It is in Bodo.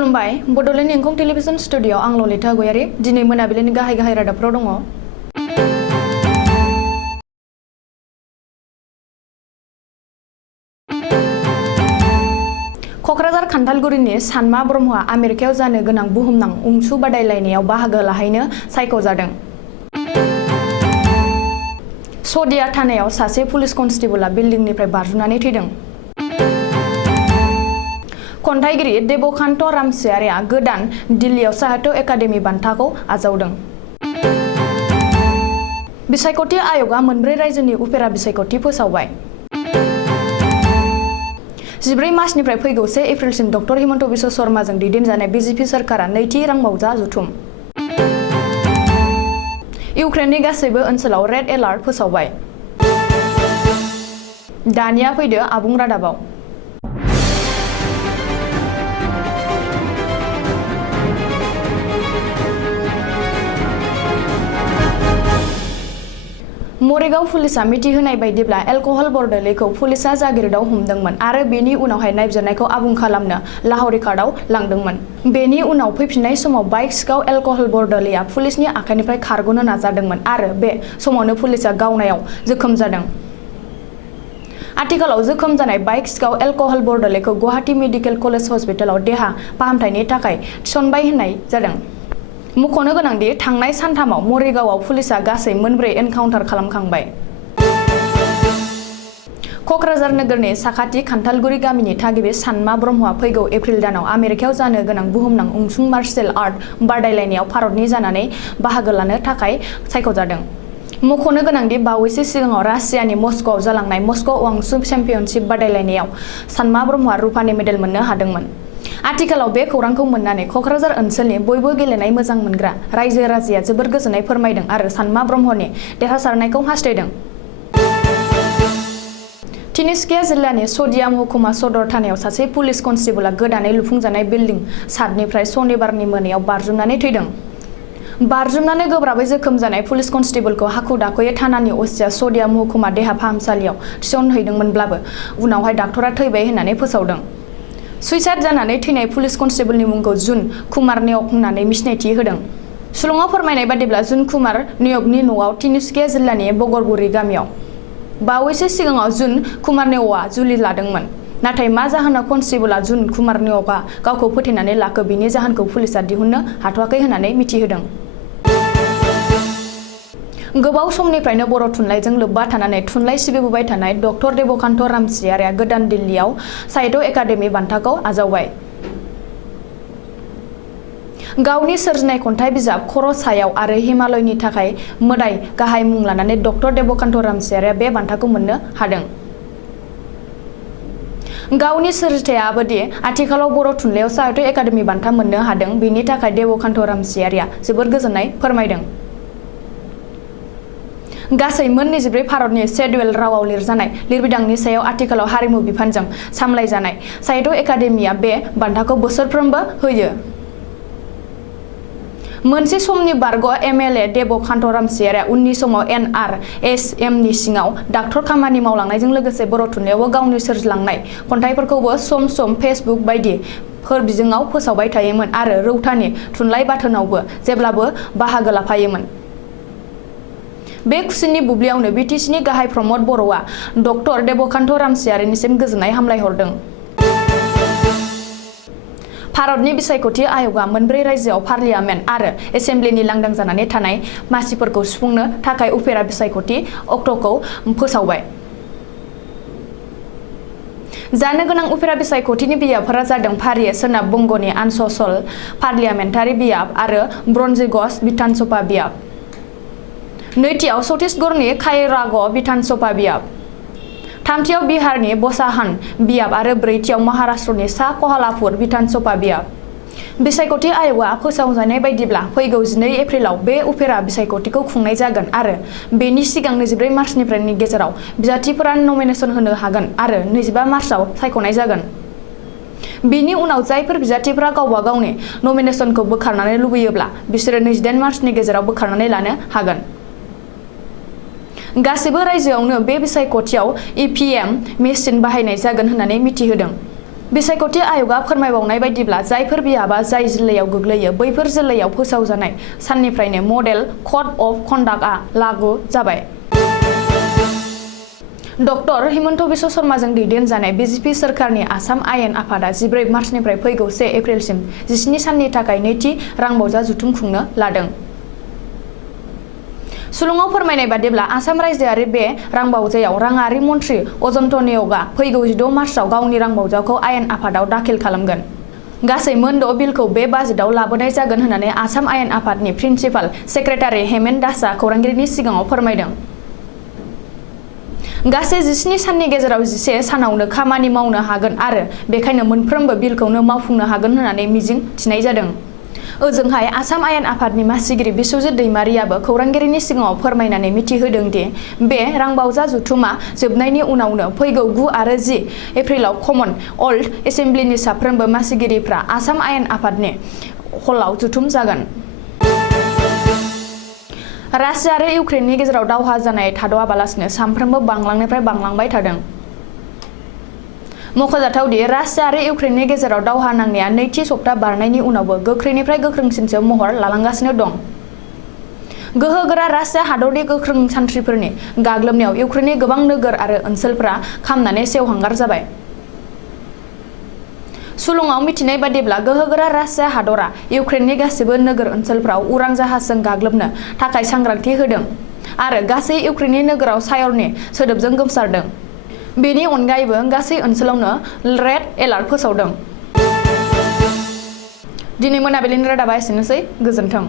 खुलुमबाय बड'लेण्ड इंखं टेलिभिजन स्टुडिअ आं ललिता गयारी दिनै मोनाबिलिनि गाहाय रादाबफोराव दङ। क'क्राझार खान्थालगुरिनि सानमा ब्रह्मआ आमेरिकायाव जानो गोनां बुहुमनां उंसु बादायलायनायाव बाहागो लाहैनो सायख'जादों। सदिया थानायाव सासे पुलिस कनस्टेबलआ बिल्डिंनिफ्राय बारजुमनानै थैदों। खन्थाइगिरि देबकान्त रामसियारिया गोदान दिल्लीयाव साहित्य एकाडेमि बान्थाखौ आजावदों। बिसायख'थि आय'गआ मोनब्रै रायजोनि उफेरा बिसायख'थि फोसावबाय। 14 मार्चनिफ्राय फैगौ 1 एप्रिलसिम डक्टर हिमन्त बिश्व शर्माजों दैदेनजानाय बीजेपी सरकारा नैथि रांबावजा जथुम। इउक्रेननि गासैबो ओनसोलाव रेड एलार्ट फोसावबाय। दानिया फैदो आबुं रादाबाव। मरेगाव पुलिसा मिथिहोनाय बायदिब्ला एलकहल बरदलैखौ पुलिसा जागिरदआव हमदोंमोन आरो बेनि उनावहाय नायबिजिरनायखौ आबुं खालामनो लाहौरी कार्डआव लांदोंमोन। बेनि उनाव फैफिननाय समाव बाइक सिखाव एलकहल बरदलैया पुलिसनि आखाइनिफ्राय खारग'नो नाजादोंमोन आरो बे समावनो पुलिसा गावनायाव जोखोम जादों। आथिखालाव जोखोम जानाय बाइक सिखाव एलकहल बरदलैखौ गुवाहाटी मेडिकेल कलेज हस्पिटालाव देहा फाहामथायनि थाखाय थिसनबाय होननाय जादों। मख'नो गोनांदि थांनाय सानथामाव मरेगावआव पुलिसा गासै मोनब्रै एनकाउन्टार खालामखांबाय। क'क्राझार नोगोरनि साखाथि खान्थालगुरि गामिनि थागिबि सानमा ब्रह्मआ फैगौ एप्रिल दानाव आमेरिकायाव जानो गोनां बुहुमनां उंसुं मार्शेल आर्ट बादायलायनायाव भारतनि जानानै बाहागो लानो थाखाय सायख'जादों। मख'नो गोनांदि बावैसो सिगाङाव रासियानि मस्क'आव जालांनाय मस्क' वांसु चेम्पियनशिप बादायलायनायाव सानमा ब्रह्मआ रुपानि मेडेल मोननो हादोंमोन। आथिखालाव बे खौरांखौ मोननानै क'क्राझार ओनसोलनि बयबो गेलेनाय मोजां मोनग्रा रायजो राजाया जोबोर गोजोननाय फोरमायदों आरो सानमा ब्रह्मनि देरहासारनायखौ हास्थायदों। तिनिसुकिया जिल्लानि सदिया महकुमा सदर थानायाव सासे पुलिस कनस्टेबलआ गोदानै लुफुंजानाय बिल्डिं सादनिफ्राय सनिबारनि मोनायाव बारजुमनानै थैदों। बारजुमनानै गोब्राबै जोखोम जानाय पुलिस कनस्टेबलखौ हाखु दाखुयै थानानि असिया सदिया महकुमा देहा फाहामसालियाव थिसनहैदोंमोनब्लाबो उनावहाय डाक्टरा थैबाय होननानै फोसावदों। सुइसाइड जानानै थैनाय पुलिस कनस्टेबलनि मुंखौ जुन कुमार नेयक होननानै सिनायथि होदों। सुलुङाव फोरमायनाय बादिब्ला जुन कुमार नेयकनि न'आव तिनिसुकिया जिल्लानि बगरबुरि गामियाव बावैसो सिगाङाव जुन कुमार नेयकआ जुलि लादोंमोन। नाथाय मा जाहोनाव कनस्टेबलआ जुन कुमार नेयकआ गावखौ फोथैनानै लाखो बिनि जाहोनखौ पुलिसा दिहुननो हाथ'वाखै होननानै मिथिहोदों। गोबाव समनिफ्रायनो बर' थुनलाइजों लोब्बा थानानै थुनलाइ सिबिबोबाय थानाय डक्टर देबकान्त रामसियारिया गोदान दिल्लीयाव साहित्य एकाडेमि बान्थाखौ आजावबाय। गावनि सोरजिनाय खन्थाइ बिजाब खर' सायाव आरो हिमालयनि थाखाय मोदाय गाहाय मुं लानानै डक्टर देबकान्त रामसियारिया बे बान्थाखौ मोननो हादों। गावनि सोरजिथायाबोदि आथिखालाव बर' थुनलाइयाव साहित्य एकाडेमि बान्था मोननो हादों बेनि थाखाय देबकान्त रामसियारिया जोबोर गोजोननाय फोरमायदों। गासै मोन 24 भारतनि शेड्युल रावाव लिरजानाय लिरबिदांनि सायाव आथिखालाव हारिमु बिफानजों सामलायजानाय साहित्य एकाडेमिया बे बान्थाखौ बोसोरफ्रोमबो होयो। मोनसे समनि बारग' एमएलए देबकान्त रामसियारिया उननि समाव NRSMनि सिङाव डाक्टर खामानि मावलांनायजों लोगोसे बर' थुनलाइयावबो गावनि सोरजिलांनाय खन्थाइफोरखौबो सम सम फेसबुक बायदि बिजोङाव फोसावबाय थायोमोन आरो रौतानि थुनलाइ बाथोनावबो जेब्लाबो बाहागो लाफायोमोन। बे खुसिनि बुब्लियावनो बिटिसिनि गाहाय प्रमद बर'आ डक्टर देबकान्त रामसियारिनिसिम गोजोननाय हामलायहरदों। भारतनि बिसायख'थि आय'गआ मोनब्रै रायजोआव पार्लियामेन्ट आरो एसेम्ब्लिनि लांदां जानानै थानाय मासिफोरखौ सुफुंनो थाखाय उफेरा बिसायख'थि अक्ट'खौ फोसावबाय। जानो गोनां उफेरा बिसायख'थिनि बियाबफोरा जादों फारियै सोनाब बंग'नि आनससल पार्लियामेन्टारि बियाब आरो ब्रन्जिगस बिधान सभा बियाब। नैथियाव छत्तीसगढ़नि खायराग' बिधान सभा बियाब। थामथियाव बिहारनि बसाहान बियाब आरो ब्रैथियाव महाराष्ट्रनि सा कहालापुर बिधान सभा बियाब। बिसायख'थि आय'गआ फोसावजानाय बायदिब्ला फैगौ 12 एप्रिलाव बे उफेरा बिसायख'थिखौ खुंनाय जागोन आरो बेनि सिगां 24 मार्चनिफ्रायनि गेजेराव बिजाथिफोरा नमिनेसन होनो हागोन आरो 25 मार्चआव सायख'नाय जागोन। बेनि उनाव जायफोर बिजाथिफोरा गावबा गावनि नमिनेसनखौ बोखारनानै लुबैयोब्ला बिसोरो 28 मार्चनि गेजेराव बोखारनानै लानो हागोन। गासिबो रायजोआवनो बे बिसायख'थियाव EVM मेसिन बाहायनाय जागोन होननानै मिथिहोदों। बिसायख'थि आय'गा फोरमायबावनाय बायदिब्ला जायफोर बियाबा जाय जिल्लायाव गोग्लैयो बैफोर जिल्लायाव फोसावजानाय साननिफ्रायनो मडेल कड अफ कन्डाक्टआ लागु जाबाय। डक्टर हिमन्त बिश्व शर्माजों दैदेनजानाय बिजेपि सोरखारनि आसाम आयेन आफादा 14 मार्चनिफ्राय फैगौ 1 एप्रिलसिम 17 साननि थाखाय नैथि रांबावजा जथुम खुंनो लादों। सुलुङाव फोरमायनाय बादिब्ला आसाम रायजोआरि बे रांबावजायाव राङारि मन्थ्रि अजन्त नेउगा फैगौ 16 मार्चआव गावनि रांबावजाखौ आयेन आफादाव दाखिल खालामगोन। गासै मोन 6 बिलखौ बे बाजेटआव लाबोनाय जागोन होननानै आसाम आयेन आफादनि प्रिन्सिपाल सेक्रेटारि हेमेन दासआ खौरांगिरिनि सिगाङाव फोरमायदों। गासै 17 साननि गेजेराव 11 सानावनो खामानि मावनो हागोन आरो बेखायनो मोनफ्रोमबो बिलखौनो मावफुंनो हागोन होननानै मिजिं थिनाय जादों। ओजोंहाय आसाम आयेन आफादनि मासिगिरि बिश्वजित दैमारियाबो खौरांगिरिनि सिगाङाव फोरमायनानै मिथिहोदों दि बे रांबावजा जथुमा जोबनायनि उनावनो फैगौ 9 आरो 10 एप्रिलाव कमन अल्ड एसेम्ब्लिनि साफ्रोमबो मासिगिरिफ्रा आसाम आयेन आफादनि हलाव जथुम जागोन। रासिया आरो इउक्रेननि गेजेराव दावहा जानाय थाद'आबालासिनो सानफ्रोमबो बांलांनिफ्राय बांलांबाय थादों। मख'जाथावदि रासिया आरो इउक्रेननि गेजेराव दावहा नांनाया नैथि सप्ता बारनायनि उनावबो गोख्रैनिफ्राय गोख्रोंसिनसो महर लालांगासिनो दं। गोहोगोरा रासिया हादरनि गोख्रों सान्थ्रिफोरनि गाग्लोबनायाव इउक्रेननि गोबां नोगोर आरो ओनसोलफोरा खामनानै सेवहांगार जाबाय। सुलुङाव मिथिनाय बादिब्ला गोहोगोरा रासिया हादरा इउक्रेननि गासिबो नोगोर ओनसोलफ्राव उरां जाहाजजों गाग्लोबनो थाखाय सांग्रांथि होदों आरो गासै इउक्रेननि नोगोराव सायरनि सोदोबजों गोमसारदों। बेनि अनगायैबो गासै ओनसोलावनो रेड एलार्ट फोसावदों। दिनै मोनाबिलिनि रादाबा एसेनोसै। गोजोन्थों।